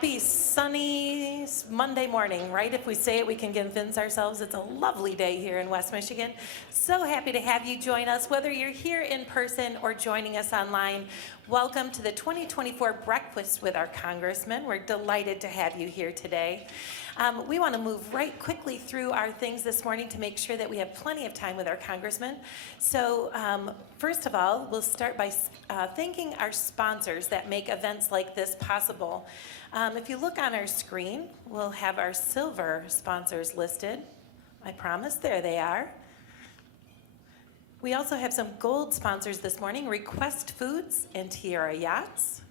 happy, sunny Monday morning, right? If we say it, we can convince ourselves it's a lovely day here in West Michigan. So happy to have you join us, whether you're here in person or joining us online. Welcome to the 2024 Breakfast with our Congressman. We're delighted to have you here today. We want to move right quickly through our things this morning to make sure that we have plenty of time with our Congressman. So first of all, we'll start by thanking our sponsors that make events like this possible. If you look on our screen, we'll have our silver sponsors listed. I promise, there they are. We also have some gold sponsors this morning, Request Foods and Tierra Yachts.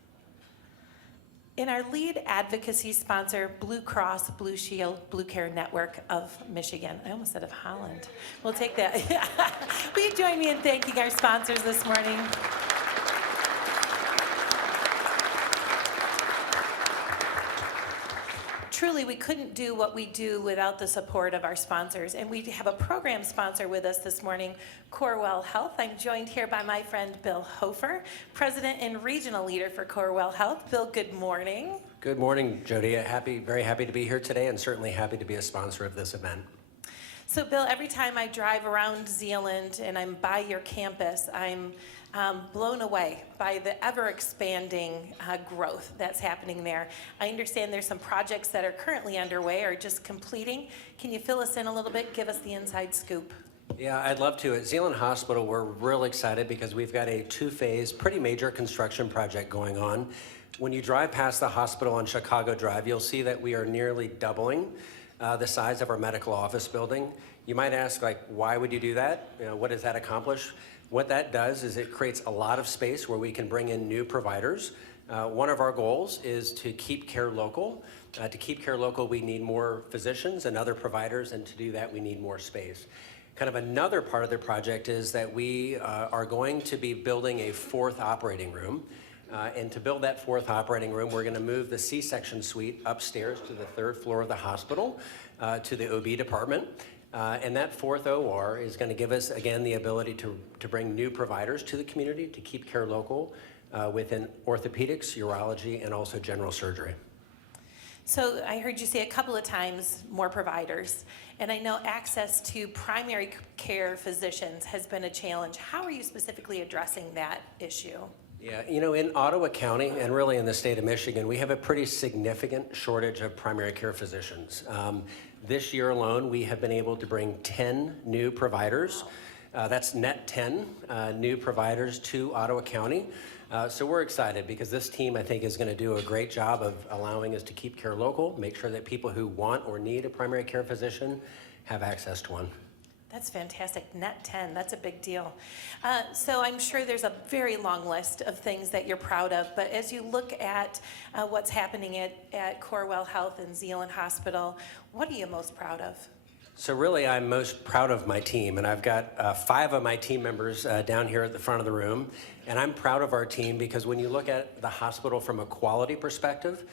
And our lead advocacy sponsor, Blue Cross Blue Shield Blue Care Network of Michigan. I almost said of Holland. We'll take that. Will you join me in thanking our sponsors this morning? Truly, we couldn't do what we do without the support of our sponsors. And we have a program sponsor with us this morning, Corewell Health. I'm joined here by my friend Bill Hofer, President and Regional Leader for Corewell Health. Bill, good morning. Good morning, Jody. Very happy to be here today and certainly happy to be a sponsor of this event. So Bill, every time I drive around Zeeland and I'm by your campus, I'm blown away by the ever-expanding growth that's happening there. I understand there's some projects that are currently underway or just completing. Can you fill us in a little bit? Give us the inside scoop. Yeah, I'd love to. At Zeeland Hospital, we're real excited because we've got a two-phase, pretty major construction project going on. When you drive past the hospital on Chicago Drive, you'll see that we are nearly doubling the size of our medical office building. You might ask, like, why would you do that? You know, what does that accomplish? What that does is it creates a lot of space where we can bring in new providers. One of our goals is to keep care local. To keep care local, we need more physicians and other providers, and to do that, we need more space. Kind of another part of the project is that we are going to be building a fourth operating room. And to build that fourth operating room, we're going to move the C-section suite upstairs to the third floor of the hospital to the OB department. And that fourth OR is going to give us, again, the ability to bring new providers to the community, to keep care local within orthopedics, urology, and also general surgery. So I heard you say a couple of times more providers, and I know access to primary care physicians has been a challenge. How are you specifically addressing that issue? Yeah, you know, in Ottawa County and really in the state of Michigan, we have a pretty significant shortage of primary care physicians. This year alone, we have been able to bring 10 new providers. That's net 10 new providers to Ottawa County. So we're excited because this team, I think, is going to do a great job of allowing us to keep care local, make sure that people who want or need a primary care physician have access to one. That's fantastic. Net 10, that's a big deal. So I'm sure there's a very long list of things that you're proud of, but as you look at what's happening at Corewell Health and Zeeland Hospital, what are you most proud of? So really, I'm most proud of my team, and I've got 5 of my team members down here at the front of the room, and I'm proud of our team because when you look at the hospital from a quality perspective,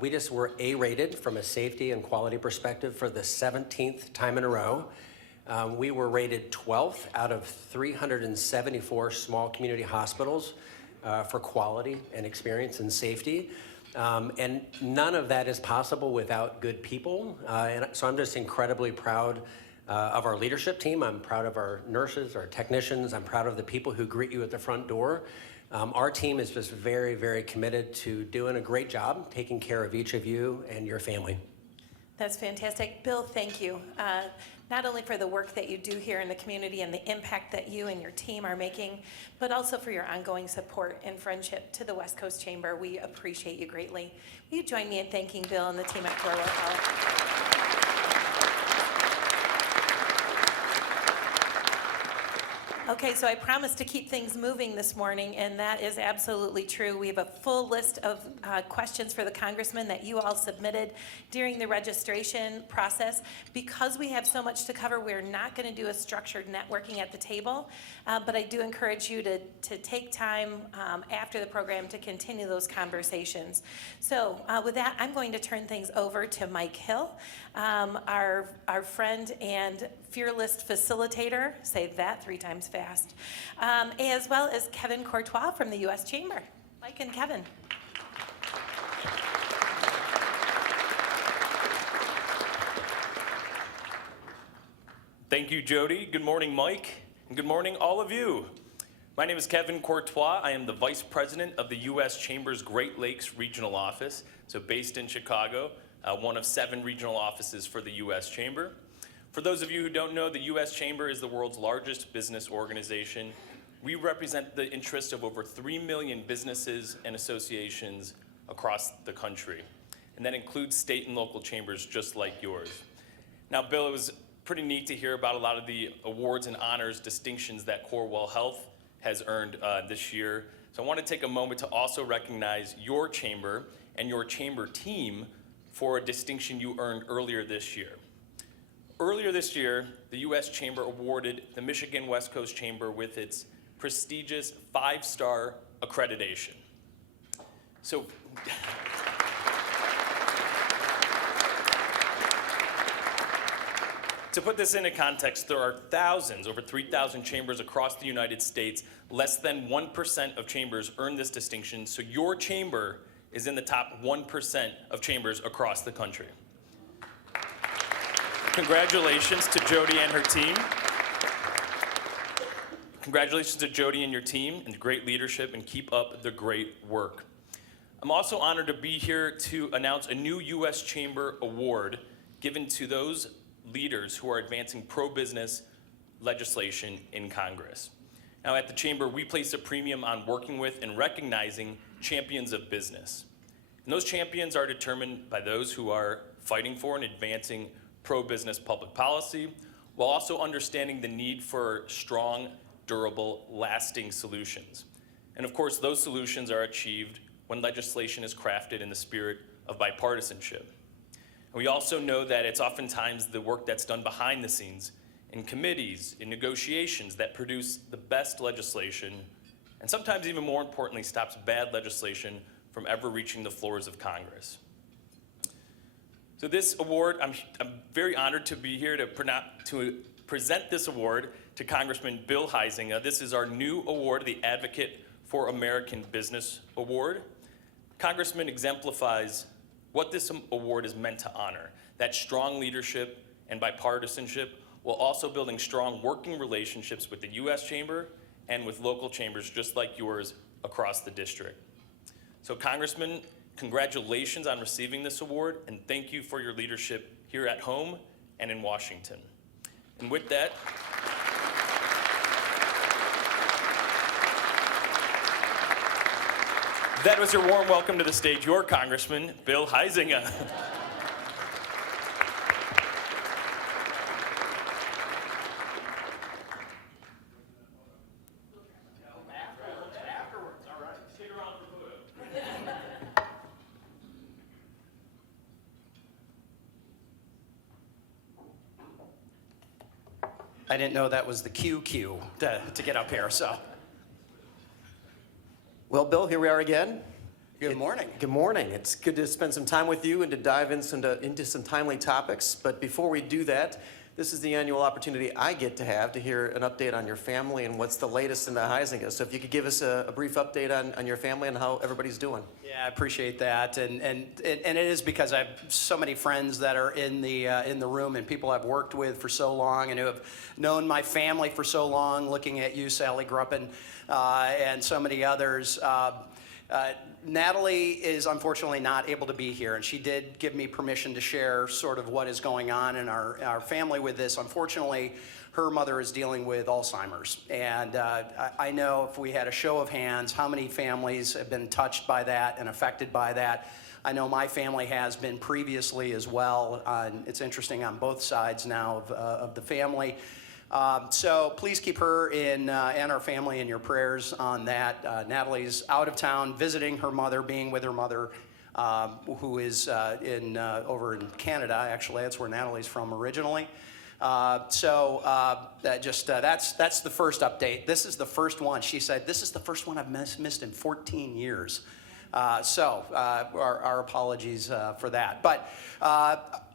we just were A-rated from a safety and quality perspective for the 17th time in a row. We were rated 12th out of 374 small community hospitals for quality and experience and safety. And none of that is possible without good people. And so I'm just incredibly proud of our leadership team. I'm proud of our nurses, our technicians. I'm proud of the people who greet you at the front door. Our team is just very, very committed to doing a great job, taking care of each of you and your family. That's fantastic. Bill, thank you. Not only for the work that you do here in the community and the impact that you and your team are making, but also for your ongoing support and friendship to the West Coast Chamber. We appreciate you greatly. Will you join me in thanking Bill and the team at Corewell Health? Okay, so I promised to keep things moving this morning, and that is absolutely true. We have a full list of questions for the Congressman that you all submitted during the registration process. Because we have so much to cover, we're not going to do a structured networking at the table, but I do encourage you to take time after the program to continue those conversations. So with that, I'm going to turn things over to Mike Hill, our friend and fearless facilitator, say that 3 times fast, as well as Kevin Courtois from the U.S. Chamber. Mike and Kevin. Thank you, Jody. Good morning, Mike. And good morning, all of you. My name is Kevin Courtois. I am the Vice President of the U.S. Chamber's Great Lakes Regional Office, so based in Chicago, one of 7 regional offices for the U.S. Chamber. For those of you who don't know, the U.S. Chamber is the world's largest business organization. We represent the interests of over 3 million businesses and associations across the country. And that includes state and local chambers just like yours. Now, Bill, it was pretty neat to hear about a lot of the awards and honors, distinctions that Corewell Health has earned this year. So I want to take a moment to also recognize your chamber and your chamber team for a distinction you earned earlier this year. Earlier this year, the U.S. Chamber awarded the Michigan West Coast Chamber with its prestigious 5-star accreditation. So, to put this into context, there are thousands, over 3,000 chambers across the United States. Less than 1% of chambers earn this distinction, so your chamber is in the top 1% of chambers across the country. Congratulations to Jody and her team. Congratulations to Jody and your team and great leadership, and keep up the great work. I'm also honored to be here to announce a new U.S. Chamber Award given to those leaders who are advancing pro-business legislation in Congress. Now, at the Chamber, we place a premium on working with and recognizing champions of business. And those champions are determined by those who are fighting for and advancing pro-business public policy, while also understanding the need for strong, durable, lasting solutions. And of course, those solutions are achieved when legislation is crafted in the spirit of bipartisanship. And we also know that it's oftentimes the work that's done behind the scenes, in committees, in negotiations, that produce the best legislation, and sometimes even more importantly, stops bad legislation from ever reaching the floors of Congress. So this award, I'm very honored to be here to present this award to Congressman Bill Huizenga. This is our new award, the Advocate for American Business Award. Congressman exemplifies what this award is meant to honor, that strong leadership and bipartisanship, while also building strong working relationships with the U.S. Chamber and with local chambers just like yours across the district. So Congressman, congratulations on receiving this award, and thank you for your leadership here at home and in Washington. And with that, that was your warm welcome to the stage, your Congressman, Bill Huizenga. I didn't know that was the cue to get up here, so. Well, Bill, here we are again. Good morning. Good morning. It's good to spend some time with you and to dive into some timely topics. But before we do that, this is the annual opportunity I get to have to hear an update on your family and what's the latest in the Huizenga. So if you could give us a brief update on your family and how everybody's doing. Yeah, I appreciate that, and it is because I have so many friends that are in the room, and people I've worked with for so long and who have known my family for so long. Looking at you, Sally Gruppen, and so many others. Natalie is unfortunately not able to be here, and she did give me permission to share sort of what is going on in our family with this. Unfortunately, her mother is dealing with Alzheimer's, and I know if we had a show of hands, how many families have been touched by that and affected by that. I know my family has been previously as well. It's interesting on both sides now of the family. So please keep her and our family in your prayers on that. Natalie's out of town visiting her mother, being with her mother, who is over in Canada. Actually, that's where Natalie's from originally. That's the first update. This is the first one. She said, this is the first one I've missed in 14 years. Our apologies for that. But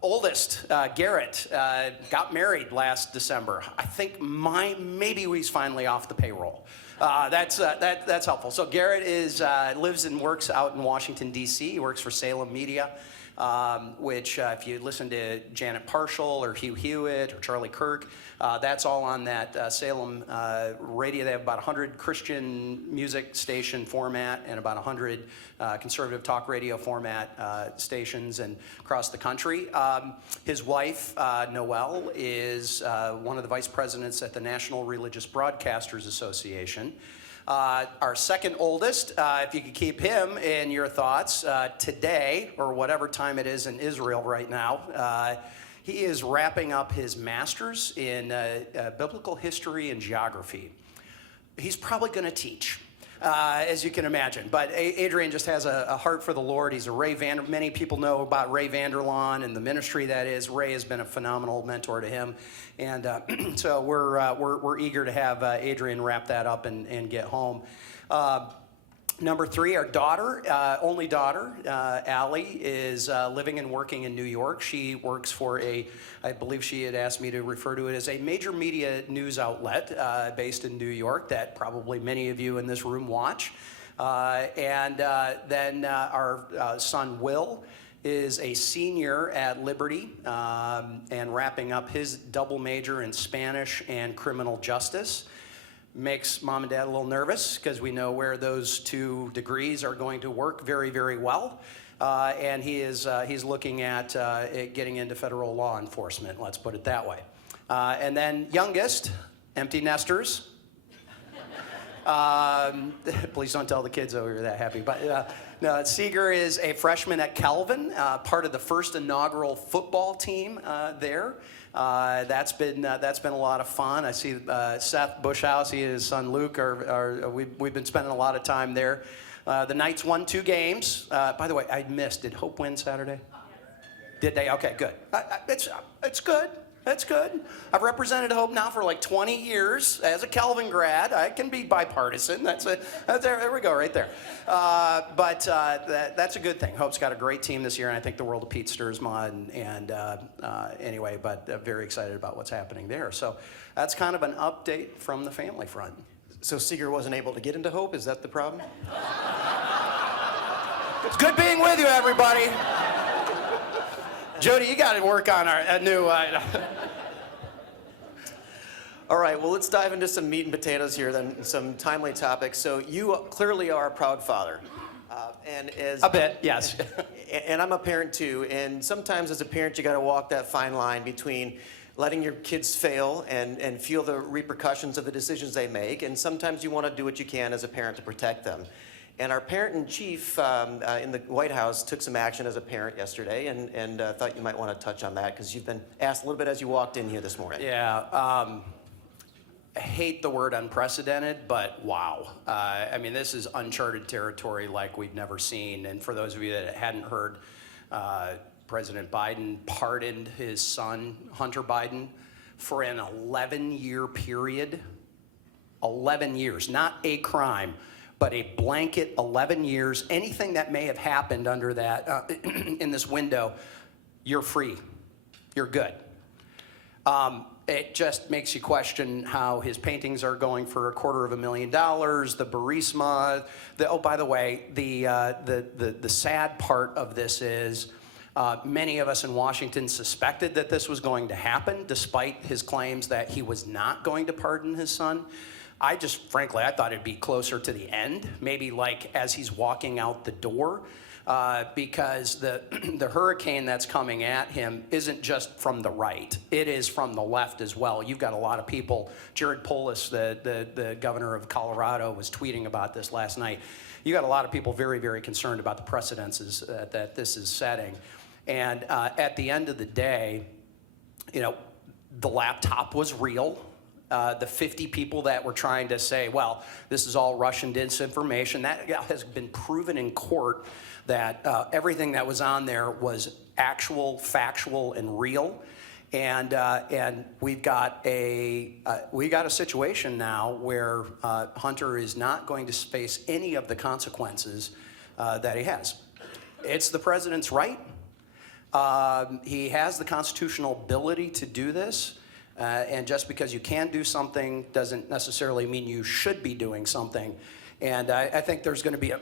oldest, Garrett, got married last December. I think maybe he's finally off the payroll. That's helpful. So Garrett lives and works out in Washington, D.C. He works for Salem Media, which if you listen to Janet Parshall or Hugh Hewitt or Charlie Kirk, that's all on that Salem radio. They have about 100 Christian music station format and about 100 conservative talk radio format stations and across the country. His wife, Noelle, is one of the vice presidents at the National Religious Broadcasters Association. Our second oldest, if you could keep him in your thoughts, today, or whatever time it is in Israel right now, he is wrapping up his master's in biblical history and geography. He's probably going to teach, as you can imagine. But Adrian just has a heart for the Lord. He's a many people know about Ray Vanderlaan and the ministry that is. Ray has been a phenomenal mentor to him. And so we're eager to have Adrian wrap that up and get home. Number 3, our daughter, only daughter, Allie, is living and working in New York. She works for I believe she had asked me to refer to it as a major media news outlet based in New York that probably many of you in this room watch. And then our son, Will, is a senior at Liberty and wrapping up his double major in Spanish and criminal justice. Makes mom and dad a little nervous because we know where those 2 degrees are going to work very, very well. And he's looking at getting into federal law enforcement, let's put it that way. And then youngest, empty nesters. Please don't tell the kids that we were that happy. But no, Seeger is a freshman at Calvin, part of the first inaugural football team there. That's been a lot of fun. I see Seth Bushhouse, he and his son Luke we've been spending a lot of time there. The Knights won 2 games. By the way, I missed. Did Hope win Saturday? Did they? Okay, good. It's good. That's good. I've represented Hope now for like 20 years as a Calvin grad. I can be bipartisan. There we go, right there. But that's a good thing. Hope's got a great team this year, and I think the world of Pete Sturzma. Anyway, but very excited about what's happening there. So that's kind of an update from the family front. So Seeger wasn't able to get into Hope? Is that the problem? It's good being with you, everybody. Jody, you got to work on a new... All right, well, let's dive into some meat and potatoes here, then some timely topics. So you clearly are a proud father. A bit, yes. And I'm a parent too, and sometimes as a parent you got to walk that fine line between letting your kids fail and feel the repercussions of the decisions they make, and sometimes you want to do what you can as a parent to protect them. And our parent-in-chief in the White House took some action as a parent yesterday, and thought you might want to touch on that because you've been asked a little bit as you walked in here this morning. Yeah, I hate the word unprecedented, but wow. I mean, this is uncharted territory like we've never seen. And for those of you that hadn't heard, President Biden pardoned his son, Hunter Biden, for an 11-year period. 11 years, not a crime, but a blanket 11 years. Anything that may have happened under that, in this window, you're free. You're good. It just makes you question how his paintings are going for $250,000, the Burisma. Oh, by the way, the sad part of this is many of us in Washington suspected that this was going to happen, despite his claims that he was not going to pardon his son. Frankly, I thought it'd be closer to the end, maybe like as he's walking out the door. Because the hurricane that's coming at him isn't just from the right. It is from the left as well. You've got a lot of people. Jared Polis, the governor of Colorado, was tweeting about this last night. You got a lot of people very, very concerned about the precedences that this is setting. And at the end of the day, you know, the laptop was real. The 50 people that were trying to say, well, this is all Russian disinformation, that has been proven in court that everything that was on there was actual, factual, and real. And we've got a situation now where Hunter is not going to face any of the consequences that he has. It's the president's right. He has the constitutional ability to do this. And just because you can do something doesn't necessarily mean you should be doing something. And I think there's going to be,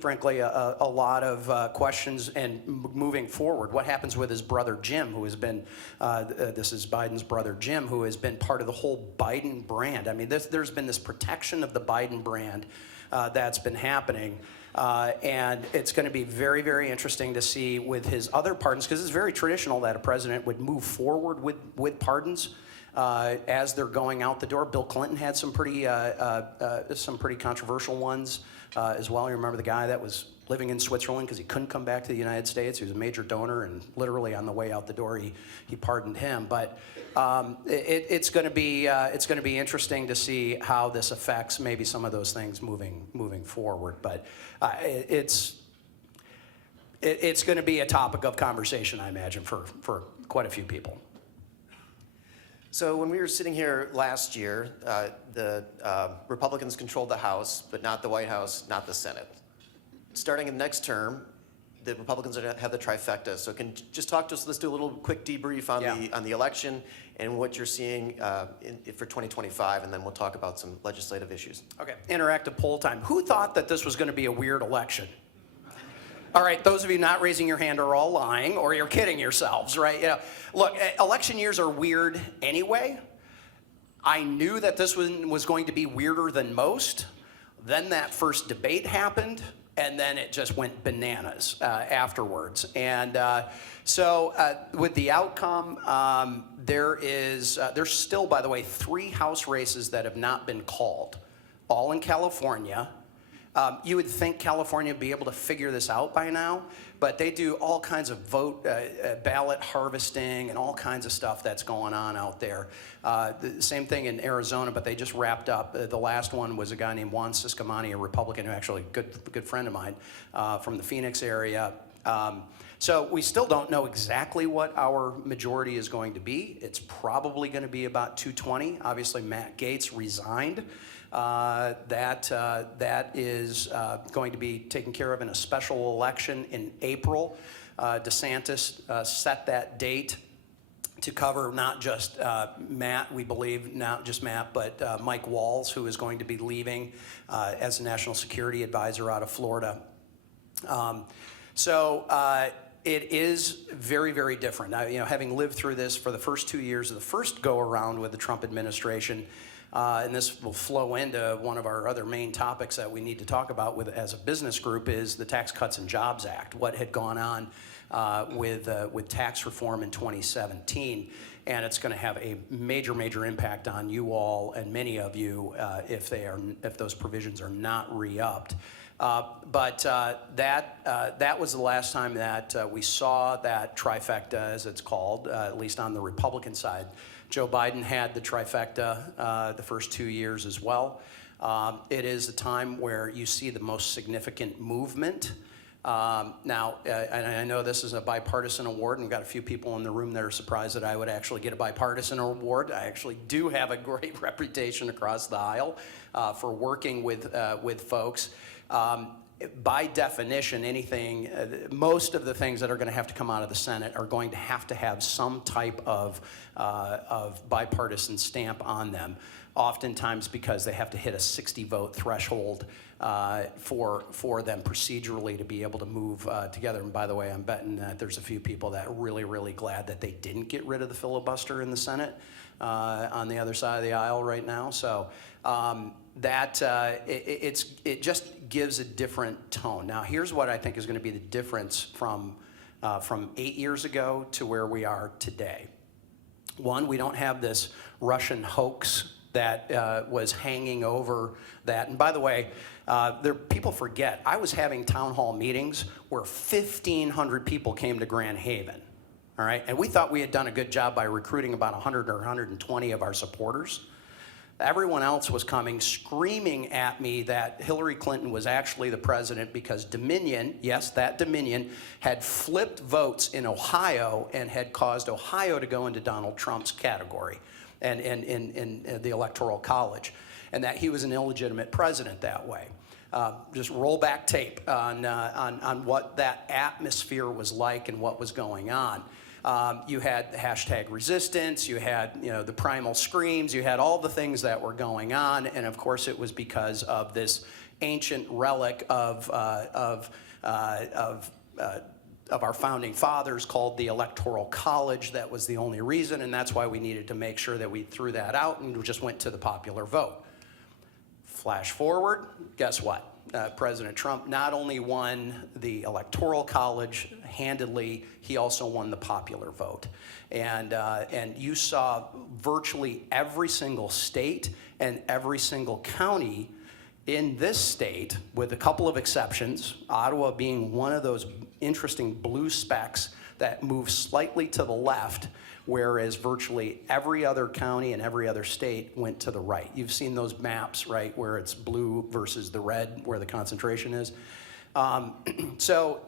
frankly, a lot of questions and moving forward. What happens with his brother Jim, who has been, this is Biden's brother Jim, who has been part of the whole Biden brand. I mean, there's been this protection of the Biden brand that's been happening. And it's going to be very, very interesting to see with his other pardons, because it's very traditional that a president would move forward with pardons as they're going out the door. Bill Clinton had some pretty controversial ones as well. You remember the guy that was living in Switzerland because he couldn't come back to the United States. He was a major donor, and literally on the way out the door, he pardoned him. But it's going to be interesting to see how this affects maybe some of those things moving forward. But it's going to be a topic of conversation, I imagine, for quite a few people. So when we were sitting here last year, the Republicans controlled the House, but not the White House, not the Senate. Starting in next term, the Republicans are going to have the trifecta. So can you just talk to us, let's do a little quick debrief on the election and what you're seeing for 2025, and then we'll talk about some legislative issues. Okay, interactive poll time. Who thought that this was going to be a weird election? All right, those of you not raising your hand are all lying, or you're kidding yourselves, right? Yeah. Look, election years are weird anyway. I knew that this one was going to be weirder than most. Then that first debate happened, and then it just went bananas afterwards. And so with the outcome, there's still, by the way, 3 House races that have not been called, all in California. You would think California would be able to figure this out by now, but they do all kinds of ballot harvesting and all kinds of stuff that's going on out there. The same thing in Arizona, but they just wrapped up. The last one was a guy named Juan Ciscomani, a Republican who actually a good friend of mine from the Phoenix area. So we still don't know exactly what our majority is going to be. It's probably going to be about 220. Obviously, Matt Gaetz resigned. That is going to be taken care of in a special election in April. DeSantis set that date to cover not just Matt, we believe, not just Matt, but Mike Walls, who is going to be leaving as a national security advisor out of Florida. It is very, very different. Now, having lived through this for the first 2 years of the first go-around with the Trump administration, and this will flow into one of our other main topics that we need to talk about as a business group, is the Tax Cuts and Jobs Act, what had gone on with tax reform in 2017. And it's going to have a major, major impact on you all and many of you if those provisions are not re-upped. But that was the last time that we saw that trifecta, as it's called, at least on the Republican side. Joe Biden had the trifecta the first 2 years as well. It is a time where you see the most significant movement. Now, I know this is a bipartisan award, and we've got a few people in the room that are surprised that I would actually get a bipartisan award. I actually do have a great reputation across the aisle for working with folks. By definition, most of the things that are going to have to come out of the Senate are going to have some type of bipartisan stamp on them, oftentimes because they have to hit a 60-vote threshold for them procedurally to be able to move together. And by the way, I'm betting that there's a few people that are really, really glad that they didn't get rid of the filibuster in the Senate on the other side of the aisle right now. So it just gives a different tone. Now, here's what I think is going to be the difference from 8 years ago to where we are today. One, we don't have this Russian hoax that was hanging over that. And by the way, people forget, I was having town hall meetings where 1,500 people came to Grand Haven. All right, and we thought we had done a good job by recruiting about 100 or 120 of our supporters. Everyone else was coming screaming at me that Hillary Clinton was actually the president because Dominion, yes, that Dominion, had flipped votes in Ohio and had caused Ohio to go into Donald Trump's category and in the Electoral College, and that he was an illegitimate president that way. Just roll back tape on what that atmosphere was like and what was going on. You had the hashtag resistance, you had the primal screams, you had all the things that were going on, and of course it was because of this ancient relic of our founding fathers called the Electoral College. That was the only reason, and that's why we needed to make sure that we threw that out and just went to the popular vote. Flash forward, guess what? President Trump not only won the Electoral College handedly, he also won the popular vote. And you saw virtually every single state and every county county in this state, with a couple of exceptions, Ottawa being one of those interesting blue specks that moves slightly to the left, whereas virtually every other county and every other state went to the right. You've seen those maps, right, where it's blue versus the red, where the concentration is. So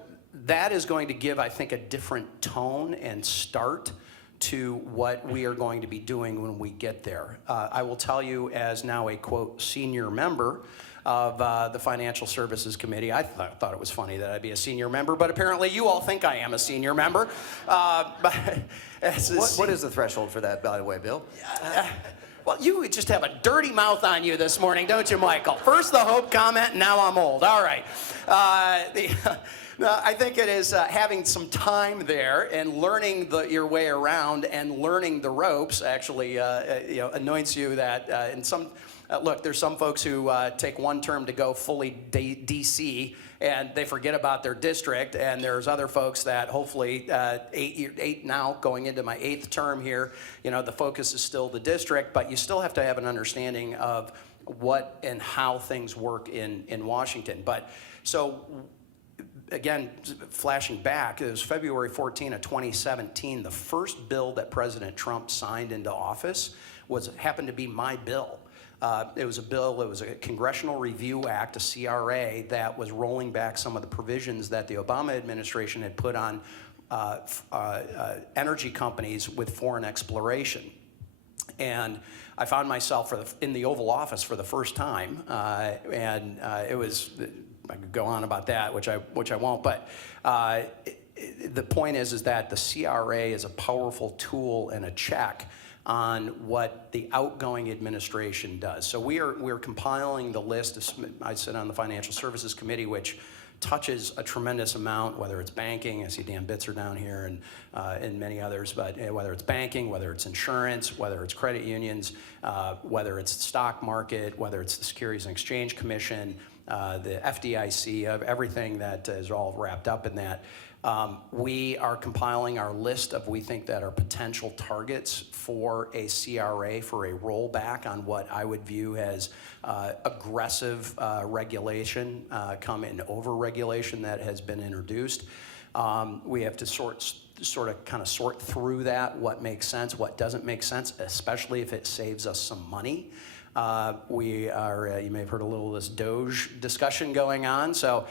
that is going to give, I think, a different tone and start to what we are going to be doing when we get there. I will tell you, as now a, quote, senior member of the Financial Services Committee, I thought it was funny that I'd be a senior member, but apparently you all think I am a senior member. But What is the threshold for that, by the way, Bill? Well, you just have a dirty mouth on you this morning, don't you, Michael? First the Hope comment, and now I'm old. All right. No, I think it is having some time there and learning your way around and learning the ropes actually anoints you that in some, look, there's some folks who take one term to go fully DC and they forget about their district, and there's other folks that hopefully eight now, going into my 8th term here, the focus is still the district, but you still have to have an understanding of what and how things work in Washington. But so again, flashing back, it was February 14 of 2017, the first bill that President Trump signed into office happened to be my bill. It was a Congressional Review Act, a CRA, that was rolling back some of the provisions that the Obama administration had put on energy companies with foreign exploration. And I found myself in the Oval Office for the first time, and it was, I could go on about that, which I won't, but the point is that the CRA is a powerful tool and a check on what the outgoing administration does. So we're compiling the list. I sit on the Financial Services Committee, which touches a tremendous amount, whether it's banking, I see Dan Bitzer down here, and many others, but whether it's banking, whether it's insurance, whether it's credit unions, whether it's the stock market, whether it's the Securities and Exchange Commission, the FDIC, everything that is all wrapped up in that. We are compiling our list of, we think, that are potential targets for a CRA for a rollback on what I would view as aggressive regulation, come in over-regulation that has been introduced. We have to sort through that, what makes sense, what doesn't make sense, especially if it saves us some money. We are, you may have heard a little of this DOGE discussion going on, so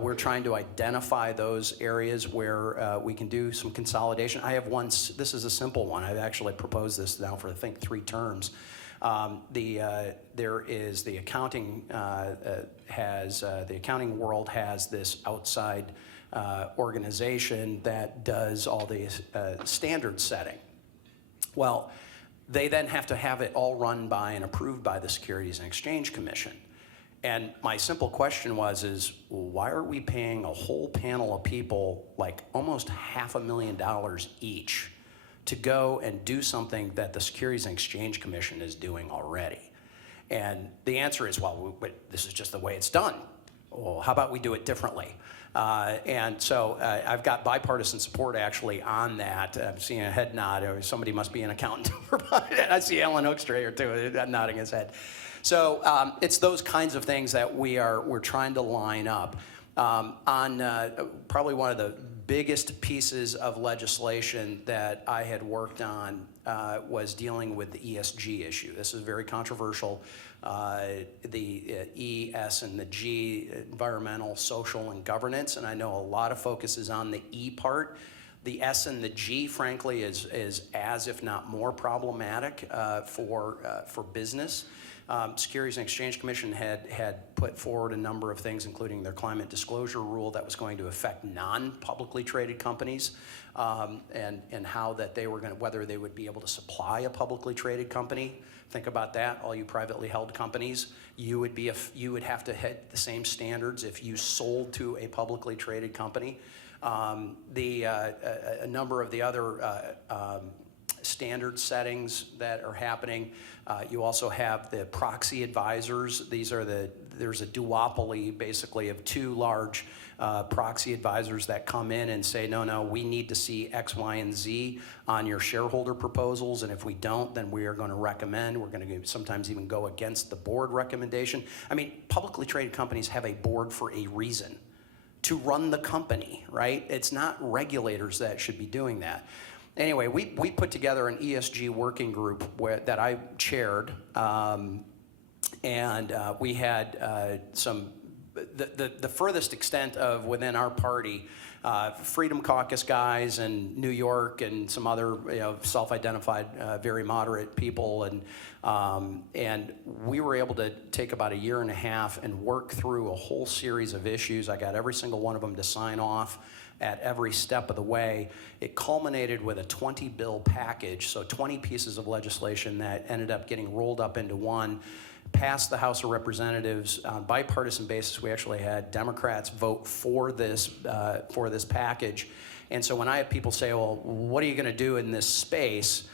we're trying to identify those areas where we can do some consolidation. I have one, this is a simple one. I've actually proposed this now for, I think, 3 terms. There is the accounting, the accounting world has this outside organization that does all the standard setting. Well, they then have to have it all run by and approved by the Securities and Exchange Commission. And my simple question is why are we paying a whole panel of people like almost $500,000 each to go and do something that the Securities and Exchange Commission is doing already? And the answer is, well, this is just the way it's done. Well, how about we do it differently? And so I've got bipartisan support actually on that. I'm seeing a head nod. Somebody must be an accountant. I see Alan Hoekstra here too, nodding his head. So it's those kinds of things that we're trying to line up. On probably one of the biggest pieces of legislation that I had worked on was dealing with the ESG issue. This is very controversial. The E, S, and the G, environmental, social, and governance, and I know a lot of focus is on the E part. The S and the G, frankly, is as if not more problematic for business. Securities and Exchange Commission had put forward a number of things, including their climate disclosure rule that was going to affect non-publicly traded companies, and how that they were going to, whether they would be able to supply a publicly traded company. Think about that, all you privately held companies. You would have to hit the same standards if you sold to a publicly traded company. A number of the other standard settings that are happening. You also have the proxy advisors. There's a duopoly basically of two large proxy advisors that come in and say, no, we need to see X, Y, and Z on your shareholder proposals, and if we don't, then we are going to recommend. We're going to sometimes even go against the board recommendation. I mean, publicly traded companies have a board for a reason, to run the company, right? It's not regulators that should be doing that. Anyway, we put together an ESG working group that I chaired, and we had the furthest extent of within our party, Freedom Caucus guys in New York and some other self-identified very moderate people, and we were able to take about a year and a half and work through a whole series of issues. I got every single one of them to sign off at every step of the way. It culminated with a 20-bill package, so 20 pieces of legislation that ended up getting rolled up into one, passed the House of Representatives on a bipartisan basis. We actually had Democrats vote for this package. And so when I have people say, well, what are you going to do in this space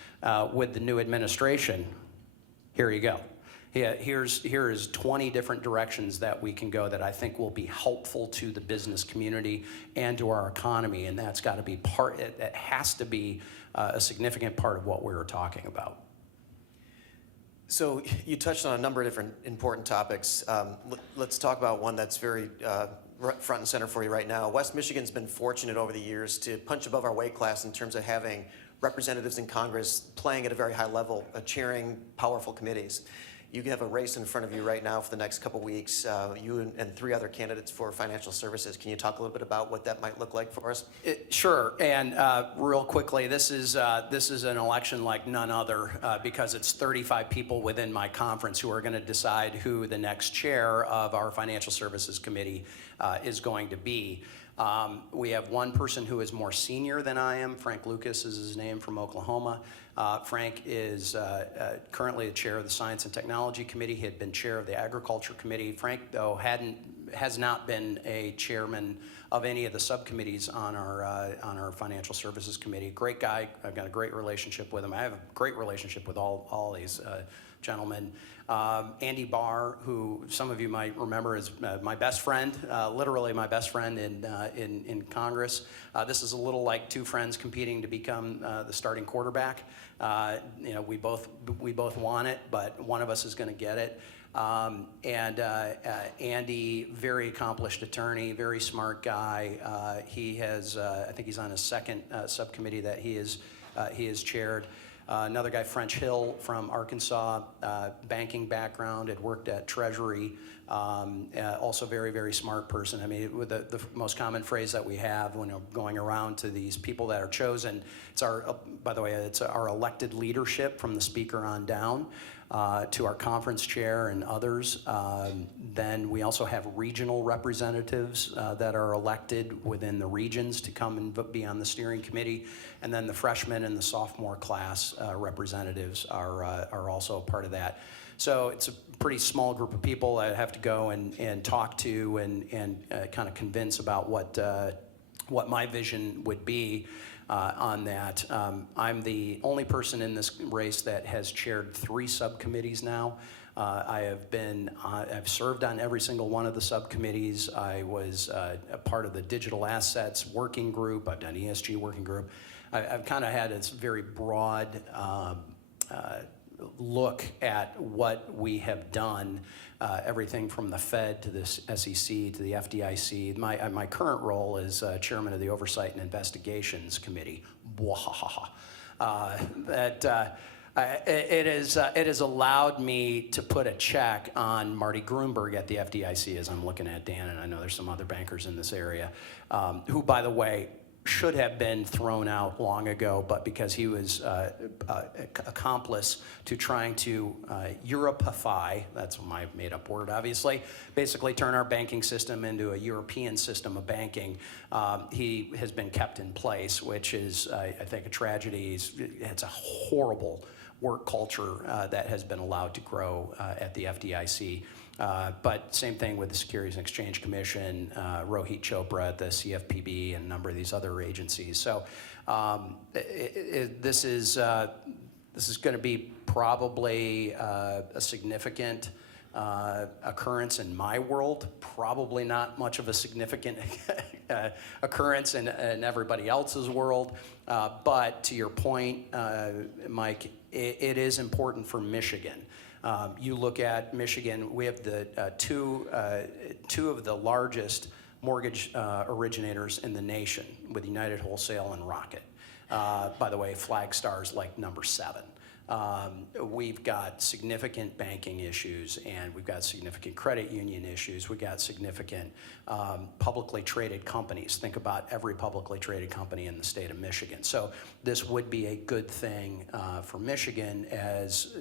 with the new administration? Here you go. Yeah, here is 20 different directions that we can go that I think will be helpful to the business community and to our economy, and that's got to be it has to be a significant part of what we were talking about. So you touched on a number of different important topics. Let's talk about one that's very front and center for you right now. West Michigan's been fortunate over the years to punch above our weight class in terms of having representatives in Congress playing at a very high level, chairing powerful committees. You have a race in front of you right now for the next couple weeks, you and three other candidates for financial services. Can you talk a little bit about what that might look like for us? Sure, and real quickly, this is an election like none other because it's 35 people within my conference who are going to decide who the next chair of our Financial Services Committee is going to be. We have one person who is more senior than I am. Frank Lucas is his name, from Oklahoma. Frank is currently the chair of the Science and Technology Committee. He had been chair of the Agriculture Committee. Frank, though, has not been a chairman of any of the subcommittees on our Financial Services Committee. Great guy. I've got a great relationship with him. I have a great relationship with all these gentlemen. Andy Barr, who some of you might remember is my best friend, literally my best friend in Congress. This is a little like two friends competing to become the starting quarterback. We both want it, but one of us is going to get it. Andy, very accomplished attorney, very smart guy. He has, I think he's on his second subcommittee that he is chaired. Another guy, French Hill from Arkansas, banking background, had worked at Treasury, also very, very smart person. I mean, with the most common phrase that we have when going around to these people that are chosen, by the way, it's our elected leadership from the speaker on down to our conference chair and others. Then we also have regional representatives that are elected within the regions to come and be on the steering committee. And then the freshman and the sophomore class representatives are also a part of that. So it's a pretty small group of people I have to go and talk to and kind of convince about what my vision would be on that. I'm the only person in this race that has chaired 3 subcommittees now. I've served on every single one of the subcommittees. I was a part of the digital assets working group. I've done ESG working group. I've kind of had this very broad look at what we have done, everything from the Fed to the SEC to the FDIC. My current role is chairman of the Oversight and Investigations Committee. It has allowed me to put a check on Marty Grunberg at the FDIC, as I'm looking at Dan, and I know there's some other bankers in this area, who, by the way, should have been thrown out long ago, but because he was accomplice to trying to Europeify, that's my made-up word, obviously, basically turn our banking system into a European system of banking, he has been kept in place, which is, I think, a tragedy. It's a horrible work culture that has been allowed to grow at the FDIC. But same thing with the Securities and Exchange Commission, Rohit Chopra at the CFPB, and a number of these other agencies. So this is going to be probably a significant occurrence in my world. Probably not much of a significant occurrence in everybody else's world. But to your point, Mike, it is important for Michigan. You look at Michigan, we have the two of the largest mortgage originators in the nation, with United Wholesale and Rocket. By the way, Flagstar's like number 7. We've got significant banking issues, and we've got significant credit union issues. We've got significant publicly traded companies. Think about every publicly traded company in the state of Michigan. So this would be a good thing for Michigan, as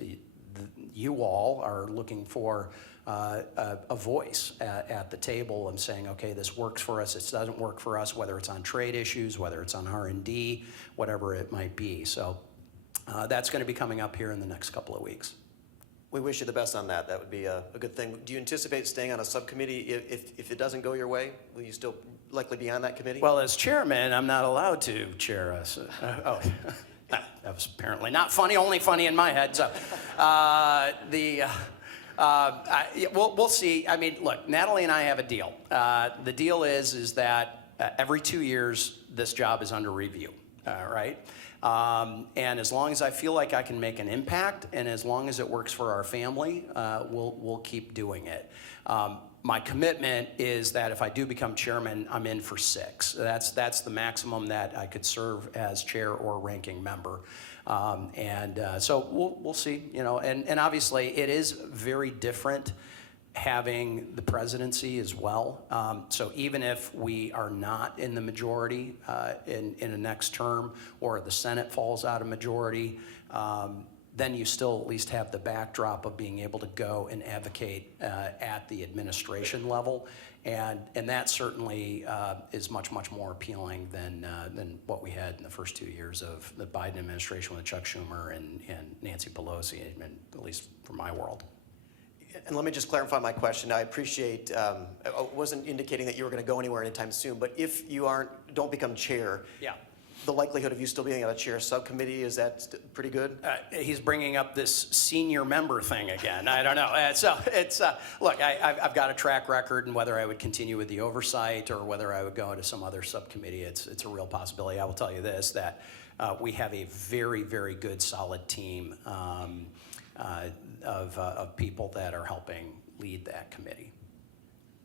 you all are looking for a voice at the table and saying, okay, this works for us, it doesn't work for us, whether it's on trade issues, whether it's on R&D, whatever it might be. So that's going to be coming up here in the next couple of weeks. We wish you the best on that. That would be a good thing. Do you anticipate staying on a subcommittee if it doesn't go your way? Will you still likely be on that committee? Well, as chairman, I'm not allowed to chair us. That was apparently not funny, only funny in my head. So, we'll see. I mean, look, Natalie and I have a deal. The deal is that every 2 years, this job is under review, right? And as long as I feel like I can make an impact, and as long as it works for our family, we'll keep doing it. My commitment is that if I do become chairman, I'm in for 6. That's the maximum that I could serve as chair or ranking member. So we'll see, you know, and obviously it is very different having the presidency as well. So even if we are not in the majority in the next term, or the Senate falls out of majority, then you still at least have the backdrop of being able to go and advocate at the administration level. And that certainly is much more appealing than what we had in the first 2 years of the Biden administration with Chuck Schumer and Nancy Pelosi, at least for my world. And let me just clarify my question. I appreciate, I wasn't indicating that you were going to go anywhere anytime soon, but if you don't become chair, Yeah. the likelihood of you still being on a chair subcommittee, is that pretty good? He's bringing up this senior member thing again. I don't know. So it's, look, I've got a track record, and whether I would continue with the oversight or whether I would go into some other subcommittee, it's a real possibility. I will tell you this, that we have a very, very good, solid team of people that are helping lead that committee.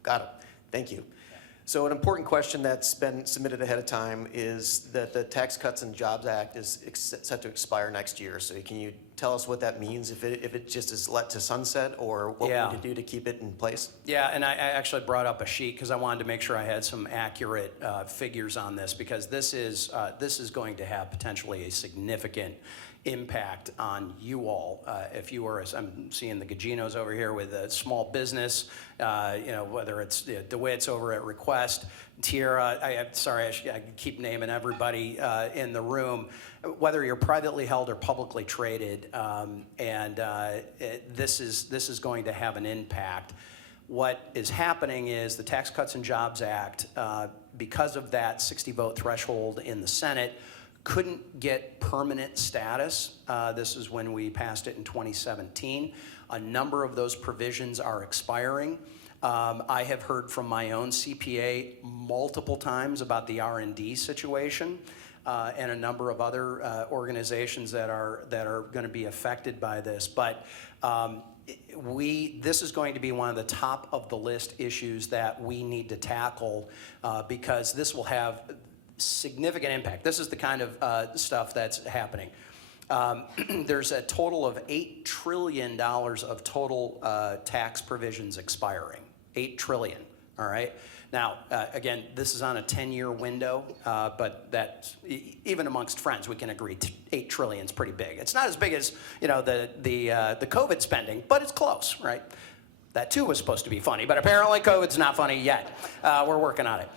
Got it. Thank you. So an important question that's been submitted ahead of time is that the Tax Cuts and Jobs Act is set to expire next year. So can you tell us what that means, if it just is let to sunset, or what we need to do to keep it in place? Yeah, and I actually brought up a sheet because I wanted to make sure I had some accurate figures on this, because this is going to have potentially a significant impact on you all. If you were, as I'm seeing the Gaginos over here with a small business, whether it's DeWitt's over at Request, Tierra, I keep naming everybody in the room, whether you're privately held or publicly traded, this is going to have an impact. What is happening is the Tax Cuts and Jobs Act, because of that 60-vote threshold in the Senate, couldn't get permanent status. This is when we passed it in 2017. A number of those provisions are expiring. I have heard from my own CPA multiple times about the R&D situation, and a number of other organizations that are going to be affected by this. But this is going to be one of the top of the list issues that we need to tackle, because this will have significant impact. This is the kind of stuff that's happening. There's a total of $8 trillion of total tax provisions expiring. $8 trillion, all right? Now, again, this is on a 10-year window, but that even amongst friends, we can agree $8 trillion is pretty big. It's not as big as the COVID spending, but it's close, right? That too was supposed to be funny, but apparently COVID's not funny yet. We're working on it.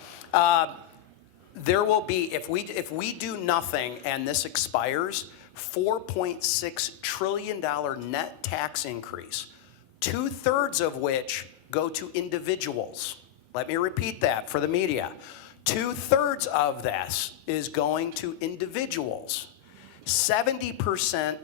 There will be, if we do nothing and this expires, $4.6 trillion net tax increase, 2/3 of which go to individuals. Let me repeat that for the media. 2/3 of this is going to individuals. 70%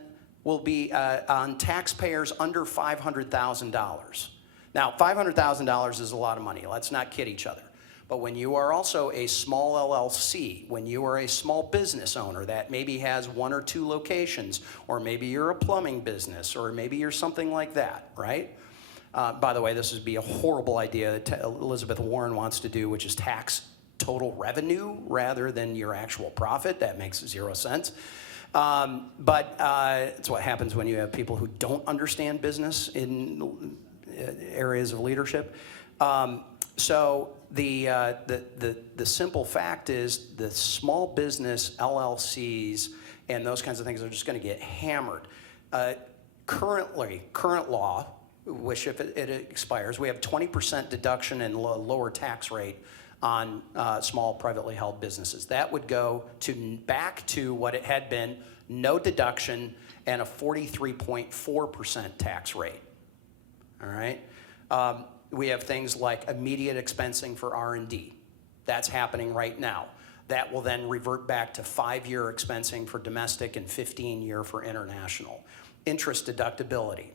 will be on taxpayers under $500,000. Now, $500,000 is a lot of money. Let's not kid each other. But when you are also a small LLC, when you are a small business owner that maybe has 1 or 2 locations, or maybe you're a plumbing business, or maybe you're something like that, right? By the way, this would be a horrible idea that Elizabeth Warren wants to do, which is tax total revenue rather than your actual profit. That makes 0 sense. But it's what happens when you have people who don't understand business in areas of leadership. So the simple fact is the small business LLCs and those kinds of things are just going to get hammered. Current law, which if it expires, we have 20% deduction and lower tax rate on small privately held businesses. That would go back to what it had been, no deduction and a 43.4% tax rate. All right. We have things like immediate expensing for R&D. That's happening right now. That will then revert back to 5-year expensing for domestic and 15-year for international. Interest deductibility.